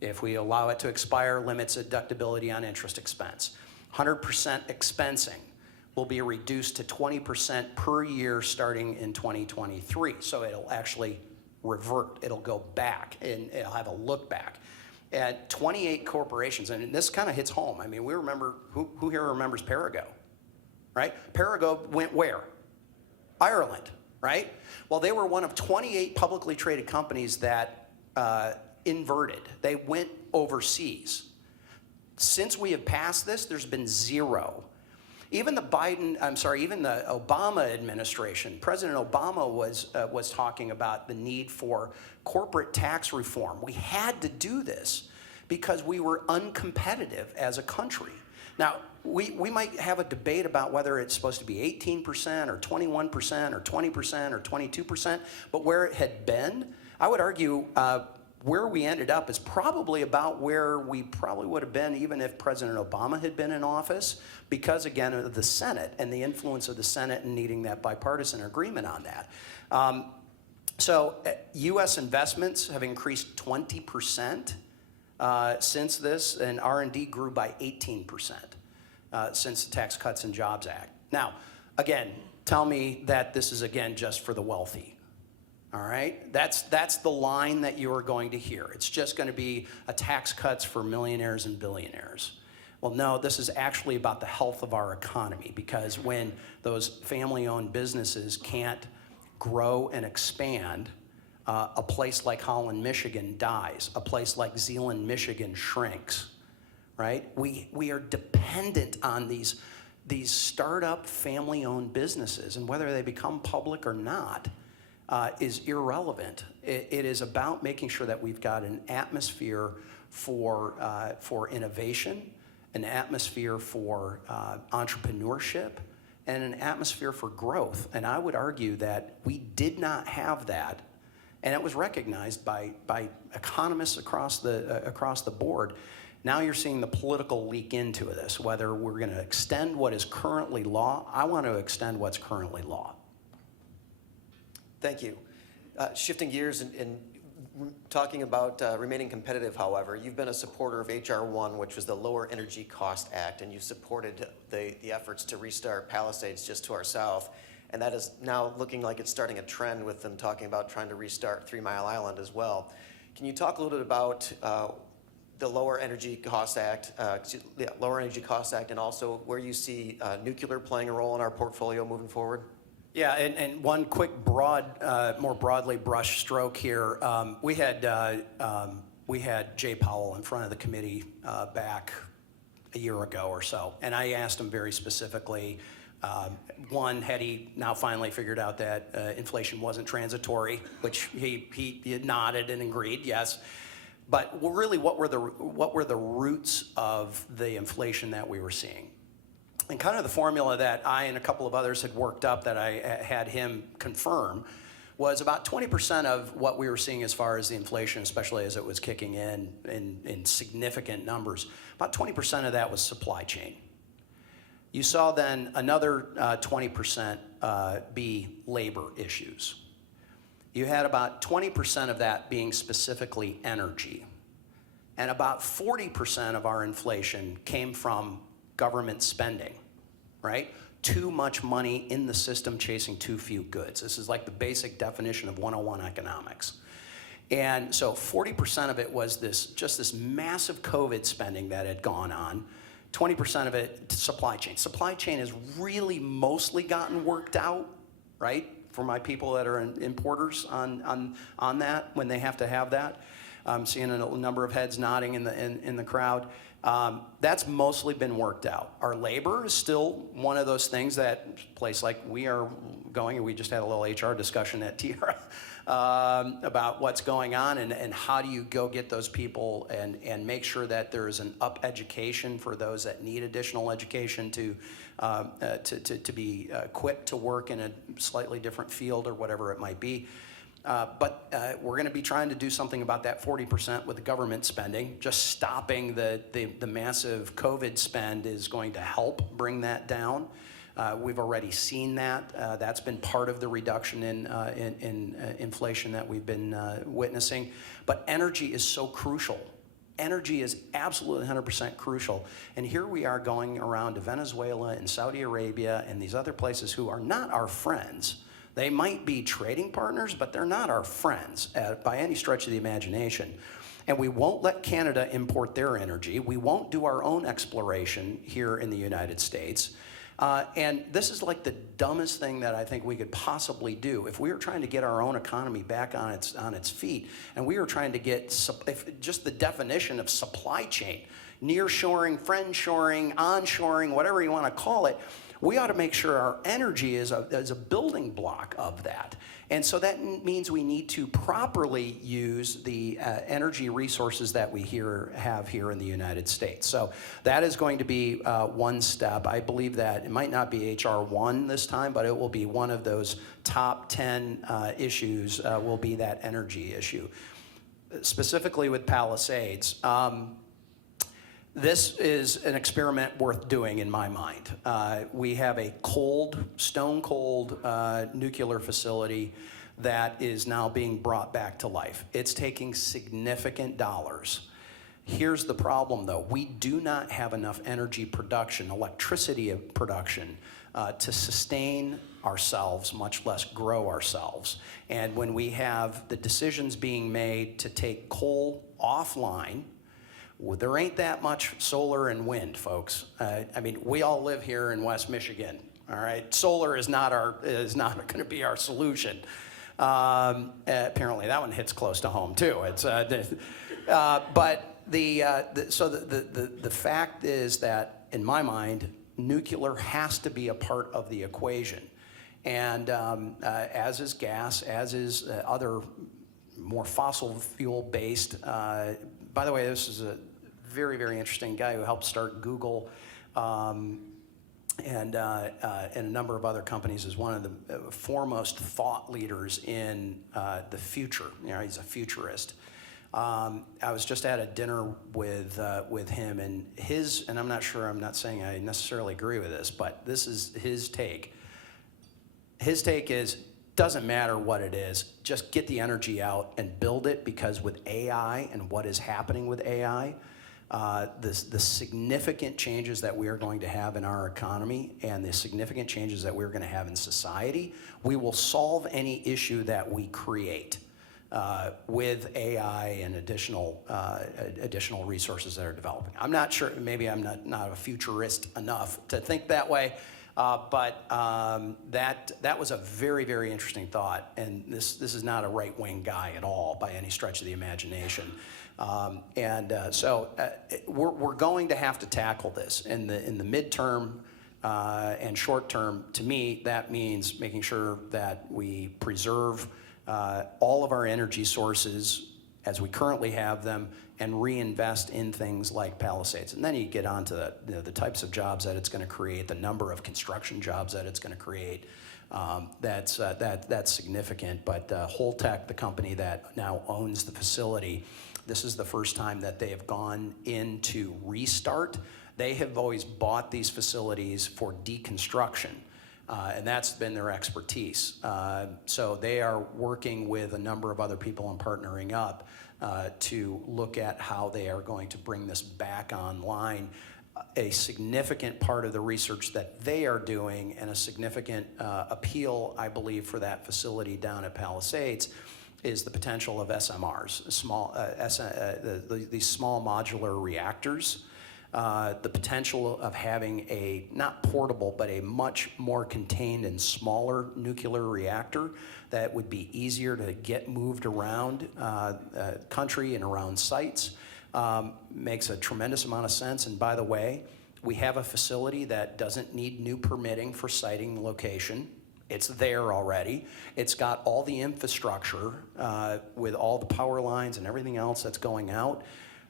If we allow it to expire, limits deductibility on interest expense. 100% expensing will be reduced to 20% per year starting in 2023. So it'll actually revert. It'll go back and it'll have a look back. At 28 corporations, and this kind of hits home. I mean, we remember, who here remembers Perigo, right? Perigo went where? Ireland, right? Well, they were one of 28 publicly traded companies that inverted. They went overseas. Since we have passed this, there's been 0. Even the Obama administration, President Obama was talking about the need for corporate tax reform. We had to do this because we were uncompetitive as a country. Now, we might have a debate about whether it's supposed to be 18% or 21% or 20% or 22%, but where it had been, I would argue where we ended up is probably about where we probably would have been even if President Obama had been in office, because again of the Senate and the influence of the Senate and needing that bipartisan agreement on that. So U.S. investments have increased 20% since this, and R&D grew by 18% since the Tax Cuts and Jobs Act. Now, again, tell me that this is again just for the wealthy. All right, that's the line that you are going to hear. It's just going to be a tax cuts for millionaires and billionaires. Well, no, this is actually about the health of our economy, because when those family-owned businesses can't grow and expand, a place like Holland, Michigan dies. A place like Zeeland, Michigan shrinks, right? We are dependent on these startup family-owned businesses, and whether they become public or not, is irrelevant. It is about making sure that we've got an atmosphere for innovation, an atmosphere for entrepreneurship, and an atmosphere for growth. And I would argue that we did not have that, and it was recognized by economists across the board. Now you're seeing the political leak into this, whether we're going to extend what is currently law. I want to extend what's currently law. Thank you. Shifting gears and talking about remaining competitive, however, you've been a supporter of H.R. 1, which was the Lower Energy Cost Act, and you supported the efforts to restart Palisades just to our south. And that is now looking like it's starting a trend with them talking about trying to restart 3 Mile Island as well. Can you talk a little bit about the Lower Energy Cost Act, and also where you see nuclear playing a role in our portfolio moving forward? Yeah, and one quick more broadly brush stroke here. We had Jay Powell in front of the committee back a year ago or so. And I asked him very specifically, one, had he now finally figured out that inflation wasn't transitory, which he nodded and agreed, yes. But really, what were the roots of the inflation that we were seeing? And kind of the formula that I and a couple of others had worked up that I had him confirm was about 20% of what we were seeing as far as the inflation, especially as it was kicking in significant numbers, about 20% of that was supply chain. You saw then another 20% be labor issues. You had about 20% of that being specifically energy. And about 40% of our inflation came from government spending, right? Too much money in the system chasing too few goods. This is like the basic definition of 101 economics. And so 40% of it was just this massive COVID spending that had gone on. 20% of it, supply chain. Supply chain has really mostly gotten worked out, right? For my people that are importers on that, when they have to have that. I'm seeing a number of heads nodding in the crowd. That's mostly been worked out. Our labor is still one of those things that a place like we are going, and we just had a little HR discussion at Tiara about what's going on and how do you go get those people and make sure that there is an up education for those that need additional education to be equipped to work in a slightly different field or whatever it might be. But we're going to be trying to do something about that 40% with the government spending. Just stopping the massive COVID spend is going to help bring that down. We've already seen that. That's been part of the reduction in inflation that we've been witnessing. But energy is so crucial. Energy is absolutely 100% crucial. And here we are going around to Venezuela and Saudi Arabia and these other places who are not our friends. They might be trading partners, but they're not our friends by any stretch of the imagination. And we won't let Canada import their energy. We won't do our own exploration here in the United States. And this is like the dumbest thing that I think we could possibly do. If we were trying to get our own economy back on its feet, and we were trying to get just the definition of supply chain, nearshoring, friendshoring, onshoring, whatever you want to call it, we ought to make sure our energy is a building block of that. And so that means we need to properly use the energy resources that we have here in the United States. So that is going to be one step. I believe that it might not be H.R. 1 this time, but it will be one of those top 10 issues will be that energy issue. Specifically with Palisades, this is an experiment worth doing in my mind. We have a stone cold nuclear facility that is now being brought back to life. It's taking significant dollars. Here's the problem though, we do not have enough energy production, electricity production, to sustain ourselves, much less grow ourselves. And when we have the decisions being made to take coal offline, well, there ain't that much solar and wind, folks. I mean, we all live here in West Michigan. All right, solar is not going to be our solution. Apparently, that one hits close to home too. It's but the fact is that in my mind, nuclear has to be a part of the equation, and as is gas, as is other more fossil fuel based. By the way, this is a very, very interesting guy who helped start Google and a number of other companies, is one of the foremost thought leaders in the future. You know, he's a futurist. I was just at a dinner with him, and I'm not saying I necessarily agree with this, but this is his take. His take is, doesn't matter what it is, just get the energy out and build it, because with AI and what is happening with AI, the significant changes that we are going to have in our economy and the significant changes that we're going to have in society, we will solve any issue that we create with AI and additional resources that are developing. I'm not sure, maybe I'm not a futurist enough to think that way. That was a very, very interesting thought, and this is not a right-wing guy at all by any stretch of the imagination. We're going to have to tackle this in the midterm and short term. To me, that means making sure that we preserve all of our energy sources as we currently have them and reinvest in things like Palisades. And then you get onto the types of jobs that it's going to create, the number of construction jobs that it's going to create. That's significant. But Holtec, the company that now owns the facility, this is the first time that they have gone into restart. They have always bought these facilities for deconstruction. And that's been their expertise. So they are working with a number of other people and partnering up to look at how they are going to bring this back online. A significant part of the research that they are doing and a significant appeal, I believe, for that facility down at Palisades is the potential of SMRs, these small modular reactors. The potential of having a, not portable, but a much more contained and smaller nuclear reactor that would be easier to get moved around country and around sites makes a tremendous amount of sense. And by the way, we have a facility that doesn't need new permitting for siting location. It's there already. It's got all the infrastructure with all the power lines and everything else that's going out.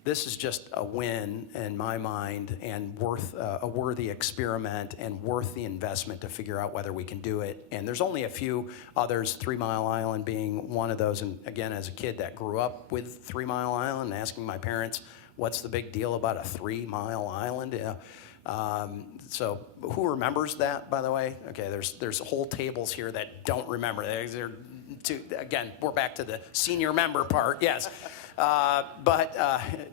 This is just a win in my mind and worth a worthy experiment and worth the investment to figure out whether we can do it. And there's only a few others, 3 Mile Island being one of those. And again, as a kid that grew up with 3 Mile Island, asking my parents, what's the big deal about a 3 Mile Island? So who remembers that, by the way? Okay, there's whole tables here that don't remember. Again, we're back to the senior member part, yes.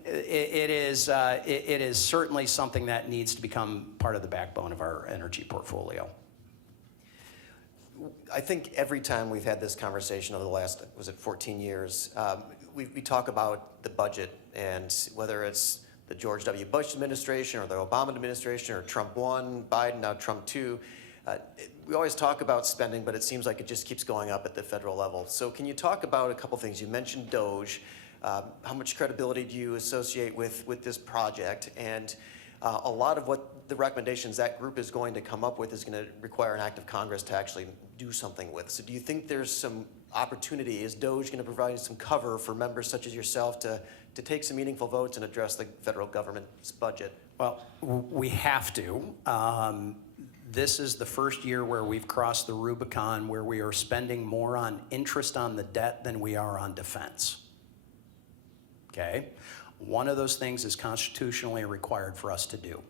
It is certainly something that needs to become part of the backbone of our energy portfolio. I think every time we've had this conversation over the last, 14 years, we talk about the budget and whether it's the George W. Bush administration or the Obama administration or Trump 1, Biden, now Trump 2. We always talk about spending, but it seems like it just keeps going up at the federal level. So can you talk about a couple things? You mentioned DOGE. How much credibility do you associate with this project? And a lot of what the recommendations that group is going to come up with is going to require an act of Congress to actually do something with. So do you think there's some opportunity? Is DOGE going to provide some cover for members such as yourself to take some meaningful votes and address the federal government's budget? Well, we have to. This is the first year where we've crossed the Rubicon where we are spending more on interest on the debt than we are on defense. Okay? One of those things is constitutionally required for us to do.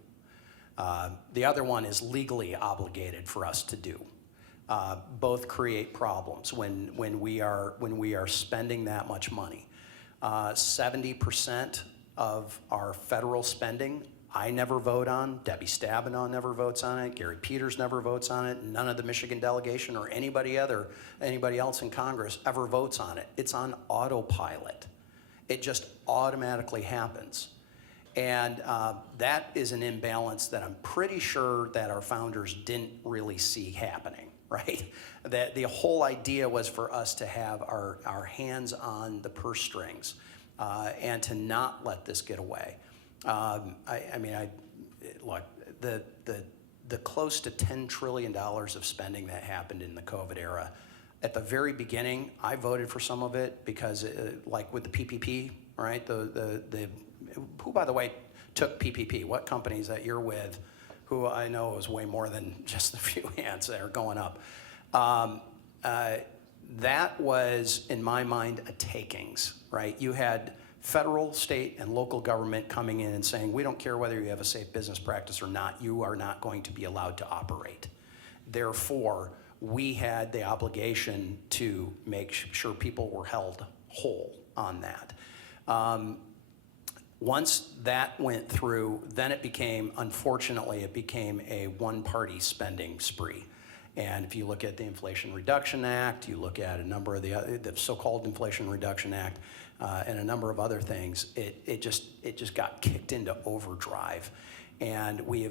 The other one is legally obligated for us to do. Both create problems when we are spending that much money. 70% of our federal spending I never vote on, Debbie Stabenow never votes on it, Gary Peters never votes on it, none of the Michigan delegation or anybody else in Congress ever votes on it. It's on autopilot. It just automatically happens. And that is an imbalance that I'm pretty sure that our founders didn't really see happening, right? That the whole idea was for us to have our hands on the purse strings and to not let this get away. Look, the close to $10 trillion of spending that happened in the COVID era, at the very beginning, I voted for some of it because, like with the PPP, right? Who, by the way, took PPP? What companies that you're with? Who I know was way more than just a few hands that are going up. That was, in my mind, a takings, right? You had federal, state, and local government coming in and saying, we don't care whether you have a safe business practice or not, you are not going to be allowed to operate. Therefore, we had the obligation to make sure people were held whole on that. Once that went through, then it became, unfortunately, a one-party spending spree. And if you look at the Inflation Reduction Act, you look at a number of the so-called Inflation Reduction Act, and a number of other things, it just got kicked into overdrive. And we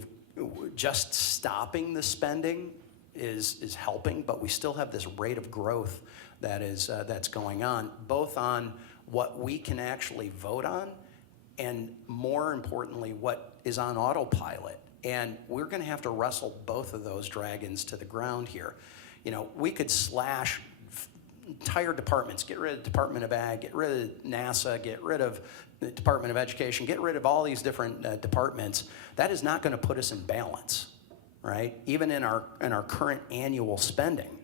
just stopping the spending is helping, but we still have this rate of growth that's going on, both on what we can actually vote on, and more importantly, what is on autopilot. And we're going to have to wrestle both of those dragons to the ground here. You know, we could slash entire departments, get rid of Department of Ag, get rid of NASA, get rid of the Department of Education, get rid of all these different departments. That is not going to put us in balance, right? Even in our current annual spending.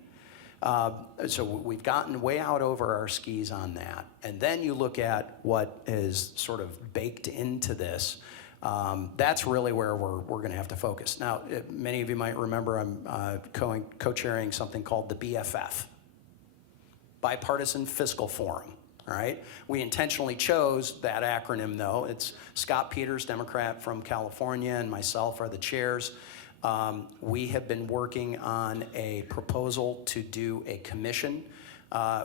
So we've gotten way out over our skis on that. And then you look at what is sort of baked into this. That's really where we're going to have to focus. Now, many of you might remember I'm co-chairing something called the BFF, Bipartisan Fiscal Forum. All right? We intentionally chose that acronym, though. It's Scott Peters, Democrat from California, and myself are the chairs. We have been working on a proposal to do a commission.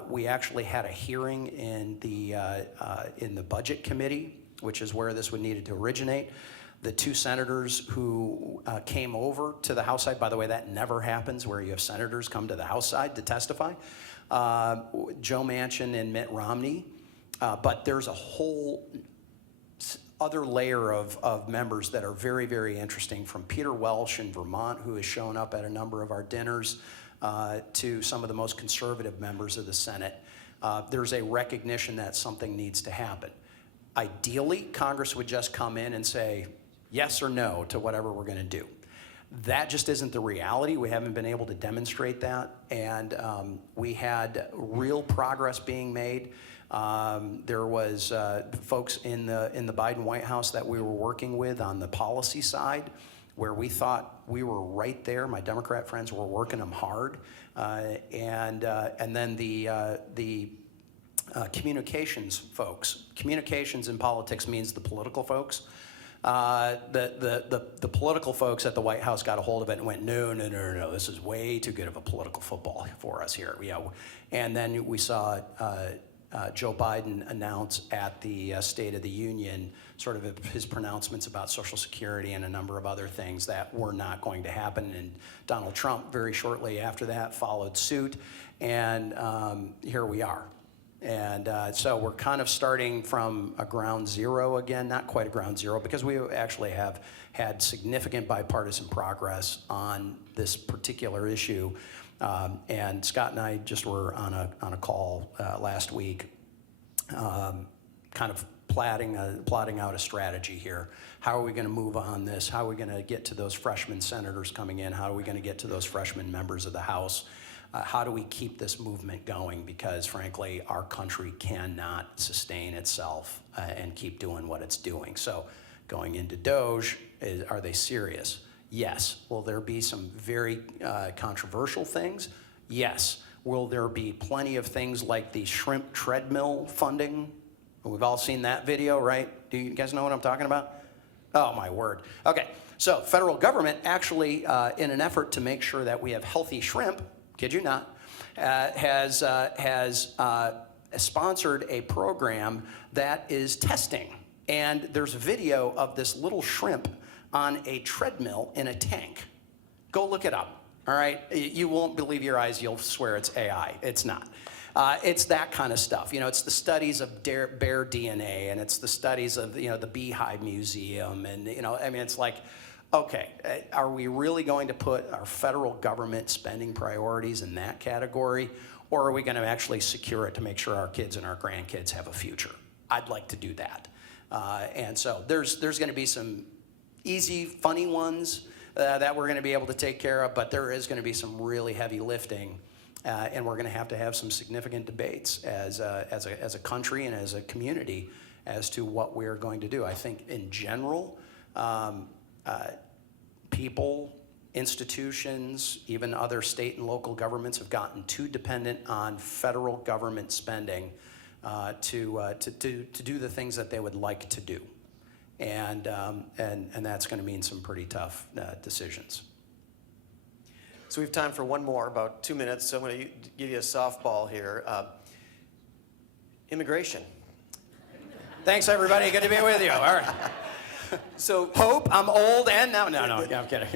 We actually had a hearing in the Budget Committee, which is where this would needed to originate. The two senators who came over to the House side, by the way, that never happens where you have senators come to the House side to testify, Joe Manchin and Mitt Romney. But there's a whole other layer of members that are very, very interesting, from Peter Welsh in Vermont, who has shown up at a number of our dinners, to some of the most conservative members of the Senate. There's a recognition that something needs to happen. Ideally, Congress would just come in and say yes or no to whatever we're going to do. That just isn't the reality. We haven't been able to demonstrate that, and we had real progress being made. There was folks in the Biden White House that we were working with on the policy side, where we thought we were right there. My Democrat friends were working them hard, and then the communications folks. Communications in politics means the political folks. The political folks at the White House got a hold of it and went, no, this is way too good of a political football for us here. Yeah. And then we saw Joe Biden announce at the State of the Union sort of his pronouncements about Social Security and a number of other things that were not going to happen. And Donald Trump very shortly after that followed suit. And here we are. And so we're kind of starting from a ground zero again, not quite a ground zero, because we actually have had significant bipartisan progress on this particular issue. And Scott and I just were on a call last week, kind of plotting out a strategy here. How are we going to move on this? How are we going to get to those freshman senators coming in? How are we going to get to those freshman members of the House? How do we keep this movement going? Because frankly, our country cannot sustain itself and keep doing what it's doing. So going into DOGE, are they serious? Yes. Will there be some very controversial things? Yes. Will there be plenty of things like the shrimp treadmill funding? We've all seen that video, right? Do you guys know what I'm talking about? Oh, my word. Okay. So federal government actually, in an effort to make sure that we have healthy shrimp, kid you not, has sponsored a program that is testing. And there's a video of this little shrimp on a treadmill in a tank. Go look it up, all right? You won't believe your eyes. You'll swear it's AI. It's not. It's that kind of stuff. You know, it's the studies of bear DNA, and it's the studies of, you know, the Beehive Museum. And, you know, I mean, it's like, okay, are we really going to put our federal government spending priorities in that category? Or are we going to actually secure it to make sure our kids and our grandkids have a future? I'd like to do that. And so there's going to be some easy, funny ones that we're going to be able to take care of, but there is going to be some really heavy lifting, and we're going to have some significant debates as a country and as a community as to what we're going to do. I think in general, people, institutions, even other state and local governments have gotten too dependent on federal government spending to do the things that they would like to do. And that's going to mean some pretty tough decisions. So we have time for one more, about 2 minutes. So I'm going to give you a softball here. Immigration. Thanks, everybody. Good to be with you. All right. So Hope, I'm old and no, yeah, I'm kidding.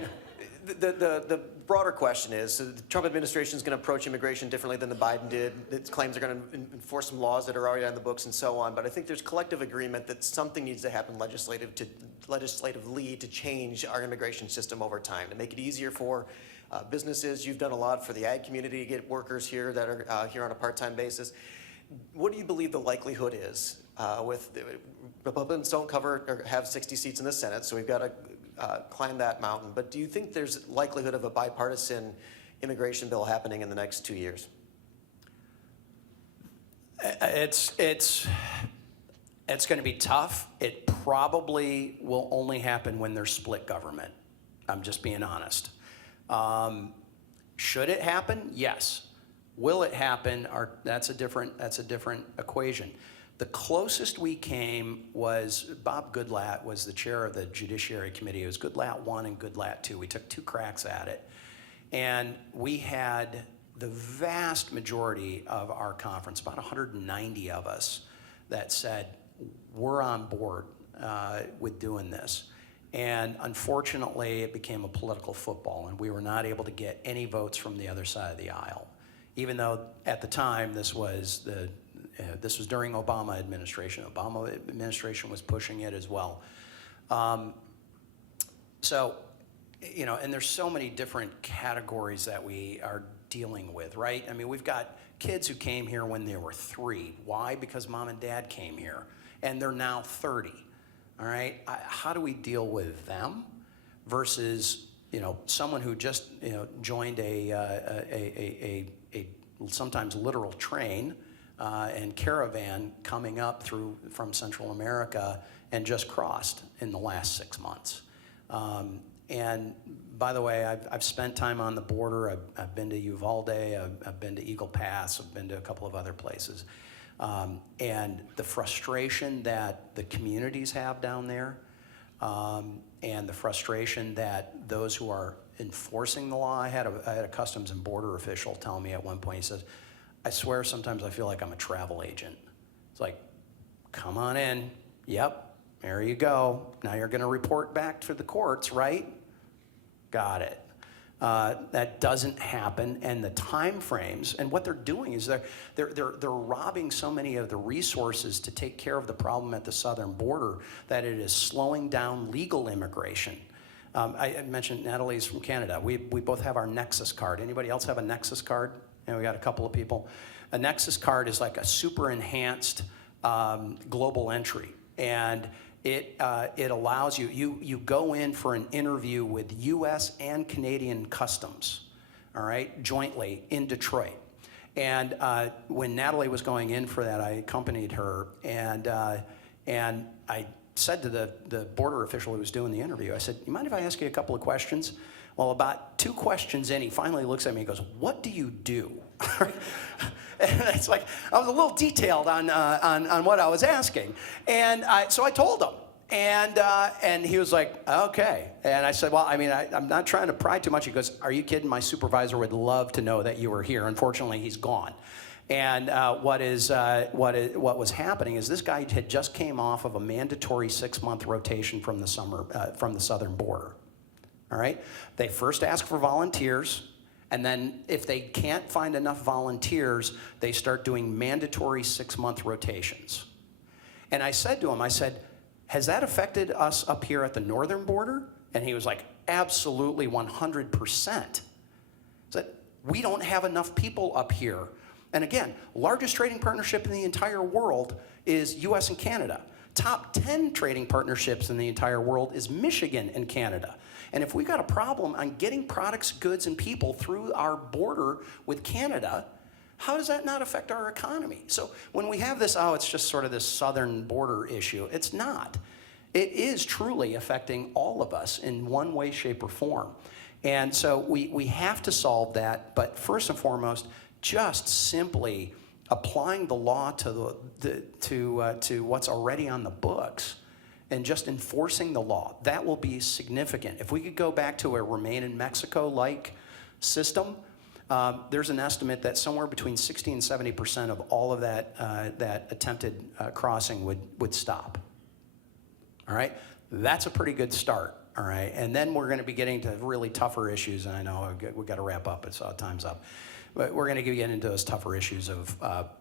the broader question is, so the Trump administration is going to approach immigration differently than the Biden did. Its claims are going to enforce some laws that are already on the books and so on. But I think there's collective agreement that something needs to happen legislatively to change our immigration system over time, to make it easier for businesses. You've done a lot for the ag community to get workers here that are here on a part-time basis. What do you believe the likelihood is Republicans don't cover or have 60 seats in the Senate, so we've got to climb that mountain. But do you think there's likelihood of a bipartisan immigration bill happening in the next 2 years? It's going to be tough. It probably will only happen when there's split government. I'm just being honest. Should it happen? Yes. Will it happen? That's a different equation. The closest we came was Bob Goodlatte was the chair of the Judiciary Committee. It was Goodlatte 1 and Goodlatte 2. We took 2 cracks at it. And we had the vast majority of our conference, about 190 of us, that said, we're on board with doing this. And unfortunately, it became a political football, and we were not able to get any votes from the other side of the aisle, even though at the time this was during Obama administration. Obama administration was pushing it as well. So, you know, and there's so many different categories that we are dealing with, right? I mean, we've got kids who came here when they were 3. Why? Because mom and dad came here, and they're now 30. All right, how do we deal with them versus, you know, someone who just, you know, joined a sometimes literal train and caravan coming up from Central America and just crossed in the last 6 months. And by the way, I've spent time on the border. I've been to Uvalde. I've been to Eagle Pass. I've been to a couple of other places. And the frustration that the communities have down there, and the frustration that those who are enforcing the law. I had a Customs and Border official tell me at one point, he says, I swear sometimes I feel like I'm a travel agent. It's like, come on in. Yep, there you go. Now you're going to report back to the courts, right? Got it. That doesn't happen, and the time frames, and what they're doing is they're robbing so many of the resources to take care of the problem at the southern border that it is slowing down legal immigration. I mentioned Natalie's from Canada. We both have our Nexus card. Anybody else have a Nexus card? And we got a couple of people. A Nexus card is like a super enhanced global entry, and it allows you go in for an interview with U.S. and Canadian Customs, all right, jointly in Detroit. And when Natalie was going in for that, I accompanied her, and I said to the border official who was doing the interview, I said, you mind if I ask you a couple of questions? Well, about 2 questions in, he finally looks at me and goes, what do you do? And it's like, I was a little detailed on what I was asking. And so I told him. And he was like, okay. And I said, well, I mean, I'm not trying to pry too much. He goes, are you kidding? My supervisor would love to know that you were here. Unfortunately, he's gone. And what was happening is this guy had just came off of a mandatory 6-month rotation from the southern border. All right? They first ask for volunteers. And then if they can't find enough volunteers, they start doing mandatory 6-month rotations. And I said to him, I said, has that affected us up here at the northern border? And he was like, absolutely 100%. I said, we don't have enough people up here. And again, largest trading partnership in the entire world is US and Canada. Top 10 trading partnerships in the entire world is Michigan and Canada. And if we've got a problem on getting products, goods, and people through our border with Canada, how does that not affect our economy? So when we have this, it's just sort of this southern border issue, it's not. It is truly affecting all of us in one way, shape, or form. And so we have to solve that, but first and foremost, just simply applying the law to what's already on the books and just enforcing the law, that will be significant. If we could go back to a Remain in Mexico-like system, there's an estimate that somewhere between 60 and 70% of all of that attempted crossing would stop. All right? That's a pretty good start, all right? And then we're going to be getting to really tougher issues, and I know we've got to wrap up, it's time's up. But we're going to get into those tougher issues of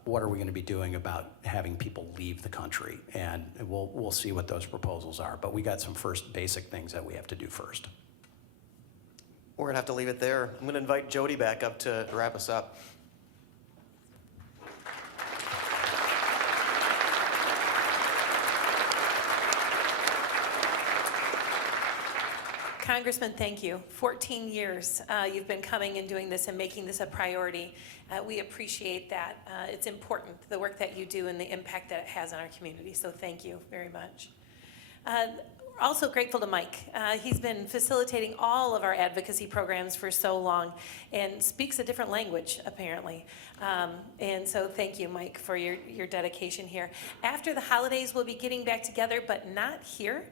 what are we going to be doing about having people leave the country, and we'll see what those proposals are. But we got some first basic things that we have to do first. We're going to have to leave it there. I'm going to invite Jody back up to wrap us up. Congressman, thank you. 14 years you've been coming and doing this and making this a priority. We appreciate that. It's important, the work that you do and the impact that it has on our community. So thank you very much. Also grateful to Mike. He's been facilitating all of our advocacy programs for so long and speaks a different language, apparently. And so thank you, Mike, for your dedication here. After the holidays, we'll be getting back together, but not here.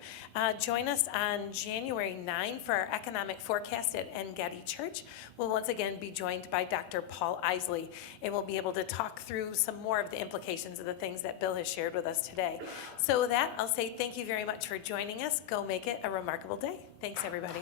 Join us on January 9 for our economic forecast at Getty Church. We'll once again be joined by Dr. Paul Isley, and we'll be able to talk through some more of the implications of the things that Bill has shared with us today. So with that, I'll say thank you very much for joining us. Go make it a remarkable day. Thanks, everybody.